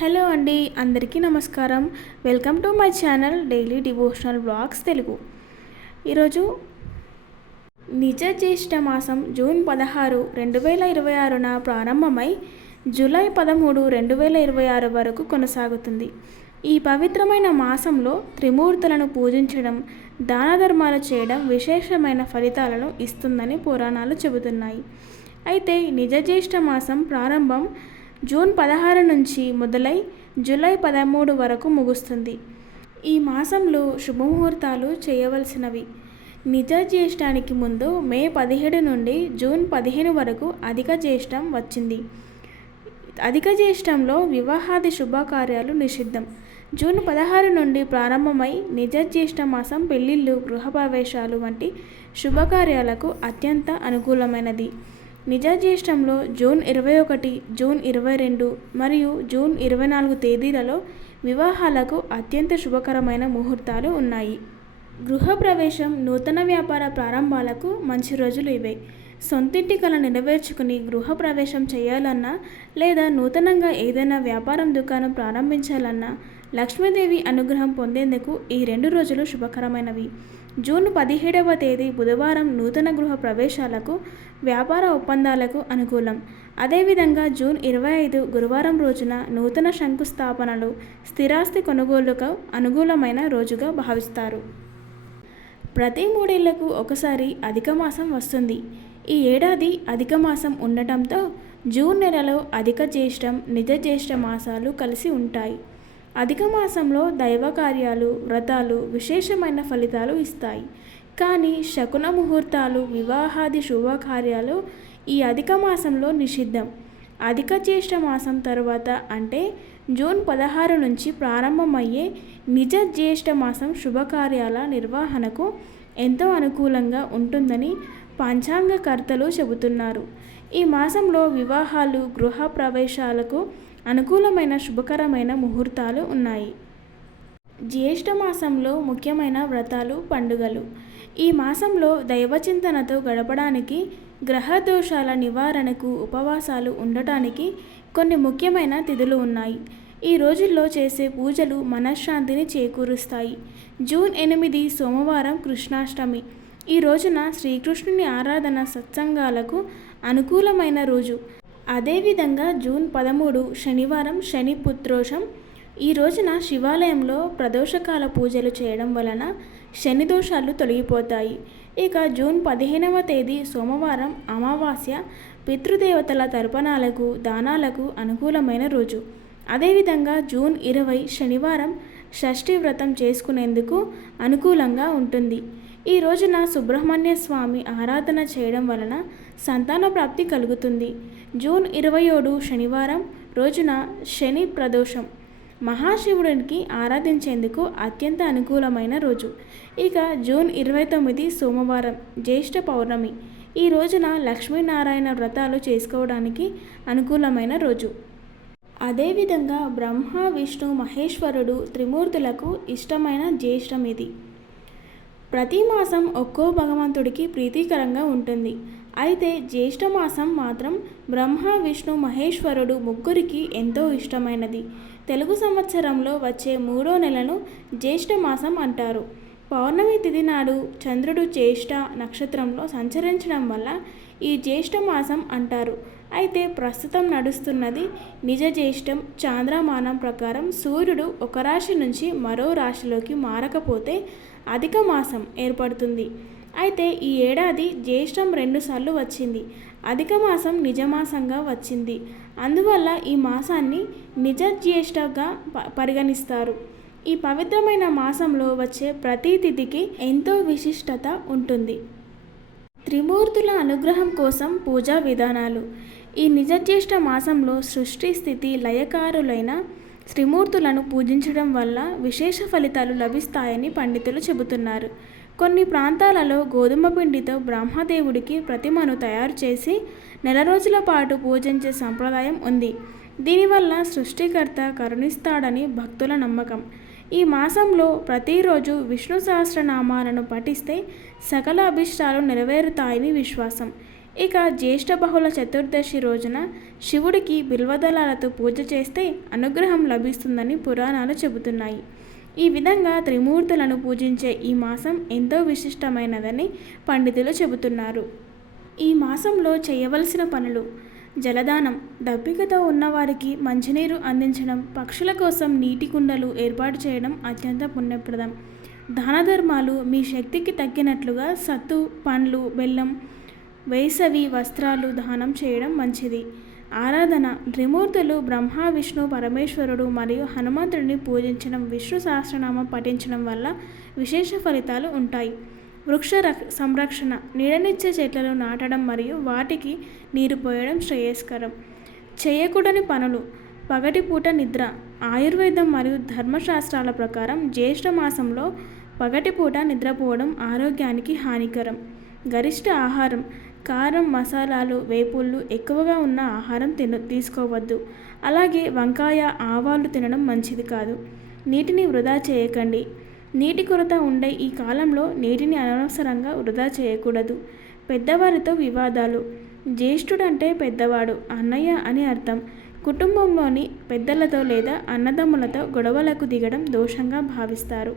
Hello అండి, అందరికీ నమస్కారం. Welcome to my channel daily devotional blogs Telugu. ఈరోజు నిజ జ్యేష్ఠ మాసం జూన్ 16, 2026న ప్రారంభమై జూలై 13, 2026 వరకు కొనసాగుతుంది. ఈ పవిత్రమైన మాసంలో త్రిమూర్తులను పూజించడం, దాన ధర్మాలు చేయడం విశేషమైన ఫలితాలను ఇస్తుందని పురాణాలు చెబుతున్నాయి. అయితే నిజ జ్యేష్ఠ మాసం ప్రారంభం జూన్ 16 నుంచి మొదలై జూలై 13 వరకు ముగుస్తుంది. ఈ మాసంలో శుభముహూర్తాలు చేయవలసినవి: నిజ జ్యేష్ఠానికి ముందు మే 17 నుండి జూన్ 15 వరకు అధిక జ్యేష్ఠం వచ్చింది. అధిక జ్యేష్ఠంలో వివాహాది శుభకార్యాలు నిషిద్ధం. జూన్ 16 నుండి ప్రారంభమై నిజ జ్యేష్ఠ మాసం పెళ్లిళ్ళు, గృహప్రవేశాలు వంటి శుభకార్యాలకు అత్యంత అనుకూలమైనది. నిజ జ్యేష్ఠంలో జూన్ 21, జూన్ 22 మరియు జూన్ 24 తేదీలలో వివాహాలకు అత్యంత శుభకరమైన ముహూర్తాలు ఉన్నాయి. గృహప్రవేశం, నూతన వ్యాపార ప్రారంభాలకు మంచి రోజులు ఇవే. సొంతింటి కల నెరవేర్చుకుని గృహప్రవేశం చేయాలన్నా లేదా నూతనంగా ఏదైనా వ్యాపారం దుకాణం ప్రారంభించాలన్నా లక్ష్మీదేవి అనుగ్రహం పొందేందుకు ఈ 2 రోజులు శుభకరమైనవి. జూన్ 17వ తేదీ బుధవారం నూతన గృహ ప్రవేశాలకు, వ్యాపార ఒప్పందాలకు అనుకూలం. అదేవిధంగా జూన్ 25 గురువారం రోజున నూతన శంకుస్థాపనలు, స్థిరాస్తి కొనుగోలుకు అనుకూలమైన రోజుగా భావిస్తారు. ప్రతి 3 ఏళ్లకు ఒకసారి అధిక మాసం వస్తుంది. ఈ ఏడాది అధిక మాసం ఉండటంతో జూన్ నెలలో అధిక జ్యేష్ఠం, నిజ జ్యేష్ఠ మాసాలు కలిసి ఉంటాయి. అధిక మాసంలో దైవ కార్యాలు, వ్రతాలు విశేషమైన ఫలితాలు ఇస్తాయి. కానీ శకున ముహూర్తాలు, వివాహాది శుభకార్యాలు ఈ అధిక మాసంలో నిషిద్ధం. అధిక జ్యేష్ఠ మాసం తరువాత అంటే జూన్ 16 నుంచి ప్రారంభమయ్యే నిజ జ్యేష్ఠ మాసం శుభకార్యాల నిర్వహణకు ఎంతో అనుకూలంగా ఉంటుందని పంచాంగకర్తలు చెబుతున్నారు. ఈ మాసంలో వివాహాలు, గృహ ప్రవేశాలకు అనుకూలమైన శుభకరమైన ముహూర్తాలు ఉన్నాయి. జ్యేష్ఠ మాసంలో ముఖ్యమైన వ్రతాలు, పండుగలు. ఈ మాసంలో దైవచింతనతో గడపడానికి, గ్రహ దోషాల నివారణకు, ఉపవాసాలు ఉండటానికి కొన్ని ముఖ్యమైన తిథులు ఉన్నాయి. ఈ రోజుల్లో చేసే పూజలు మనశ్శాంతిని చేకూరుస్తాయి. జూన్ 8 సోమవారం కృష్ణాష్టమి. ఈ రోజున శ్రీకృష్ణుని ఆరాధన, సత్సంగాలకు అనుకూలమైన రోజు. అదేవిధంగా జూన్ 13 శనివారం శని పుత్రోషం. ఈ రోజున శివాలయంలో ప్రదోషకాల పూజలు చేయడం వలన శని దోషాలు తొలగిపోతాయి. ఇక జూన్ 15వ తేదీ సోమవారం అమావాస్య. పితృదేవతల తర్పణాలకు, దానాలకు అనుకూలమైన రోజు. అదేవిధంగా జూన్ 20 శనివారం షష్ఠి వ్రతం చేసుకునేందుకు అనుకూలంగా ఉంటుంది. ఈ రోజున సుబ్రహ్మణ్య స్వామి ఆరాధన చేయడం వలన సంతాన ప్రాప్తి కలుగుతుంది. జూన్ 27 శనివారం రోజున శని ప్రదోషం. మహాశివుడికి ఆరాధించేందుకు అత్యంత అనుకూలమైన రోజు. ఇక జూన్ 29 సోమవారం జ్యేష్ఠ పౌర్ణమి. ఈ రోజున లక్ష్మీనారాయణ వ్రతాలు చేసుకోవడానికి అనుకూలమైన రోజు. అదేవిధంగా బ్రహ్మ, విష్ణు, మహేశ్వరుడు త్రిమూర్తులకు ఇష్టమైన జ్యేష్ఠం ఇది. ప్రతి మాసం ఒక్కో భగవంతుడికి ప్రీతికరంగా ఉంటుంది. అయితే జ్యేష్ఠ మాసం మాత్రం బ్రహ్మ, విష్ణు, మహేశ్వరుడు ముగ్గురికి ఎంతో ఇష్టమైనది. తెలుగు సంవత్సరంలో వచ్చే 3వ నెలను జ్యేష్ఠ మాసం అంటారు. పౌర్ణమి తిథి నాడు చంద్రుడు జ్యేష్ఠ నక్షత్రంలో సంచరించడం వల్ల ఈ జ్యేష్ఠ మాసం అంటారు. అయితే ప్రస్తుతం నడుస్తున్నది నిజ జ్యేష్ఠం. చాంద్రమానం ప్రకారం సూర్యుడు ఒక రాశి నుంచి మరో రాశిలోకి మారకపోతే అధిక మాసం ఏర్పడుతుంది. అయితే ఈ ఏడాది జ్యేష్ఠం 2 సార్లు వచ్చింది. అధిక మాసం నిజమాసంగా వచ్చింది. అందువల్ల ఈ మాసాన్ని నిజ జ్యేష్ఠగా పరిగణిస్తారు. ఈ పవిత్రమైన మాసంలో వచ్చే ప్రతి తిథికి ఎంతో విశిష్టత ఉంటుంది. త్రిమూర్తుల అనుగ్రహం కోసం పూజా విధానాలు. ఈ నిజ జ్యేష్ఠ మాసంలో సృష్టి, స్థితి, లయకారులైన త్రిమూర్తులను పూజించడం వల్ల విశేష ఫలితాలు లభిస్తాయని పండితులు చెబుతున్నారు. కొన్ని ప్రాంతాలలో గోధుమ పిండితో బ్రహ్మదేవుడికి ప్రతిమను తయారు చేసి నెల రోజుల పాటు పూజించే సంప్రదాయం ఉంది. దీనివల్ల సృష్టికర్త కరుణిస్తాడని భక్తుల నమ్మకం. ఈ మాసంలో ప్రతిరోజు విష్ణు సహస్రనామాలను పఠిస్తే సకల అభిష్టాలు నెరవేరుతాయని విశ్వాసం. ఇక జ్యేష్ఠ బహుళ చతుర్దశి రోజున శివుడికి బిల్వదళాలతో పూజ చేస్తే అనుగ్రహం లభిస్తుందని పురాణాలు చెబుతున్నాయి. ఈ విధంగా త్రిమూర్తులను పూజించే ఈ మాసం ఎంతో విశిష్టమైనదని పండితులు చెబుతున్నారు. ఈ మాసంలో చేయవలసిన పనులు: జలదానం, దప్పికతో ఉన్నవారికి మంచినీరు అందించడం, పక్షుల కోసం నీటి కుండలు ఏర్పాటు చేయడం అత్యంత పుణ్యప్రదం. దాన ధర్మాలు: మీ శక్తికి తగ్గినట్లుగా సత్తు, పండ్లు, బెల్లం, వేసవి వస్త్రాలు దానం చేయడం మంచిది. ఆరాధన: త్రిమూర్తులు బ్రహ్మ, విష్ణు, పరమేశ్వరుడు మరియు హనుమంతుడిని పూజించడం, విష్ణు సహస్రనామం పఠించడం వల్ల విశేష ఫలితాలు ఉంటాయి. వృక్ష సంరక్షణ: నీడనిచ్చే చెట్లను నాటడం మరియు వాటికి నీరు పోయడం శ్రేయస్కరం. చేయకూడని పనులు: పగటిపూట నిద్ర. ఆయుర్వేదం మరియు ధర్మశాస్త్రాల ప్రకారం జ్యేష్ఠ మాసంలో పగటిపూట నిద్రపోవడం ఆరోగ్యానికి హానికరం. గరిష్ట ఆహారం: కారం, మసాలాలు, వేపుళ్ళు ఎక్కువగా ఉన్న ఆహారం తీసుకోవద్దు. అలాగే వంకాయ, ఆవాలు తినడం మంచిది కాదు. నీటిని వృధా చేయకండి. నీటి కొరత ఉండే ఈ కాలంలో నీటిని అనవసరంగా వృధా చేయకూడదు. పెద్దవారితో వివాదాలు: జ్యేష్ఠుడంటే పెద్దవాడు, అన్నయ్య అని అర్థం. కుటుంబంలోని పెద్దలతో లేదా అన్నదమ్ములతో గొడవలకు దిగడం దోషంగా భావిస్తారు.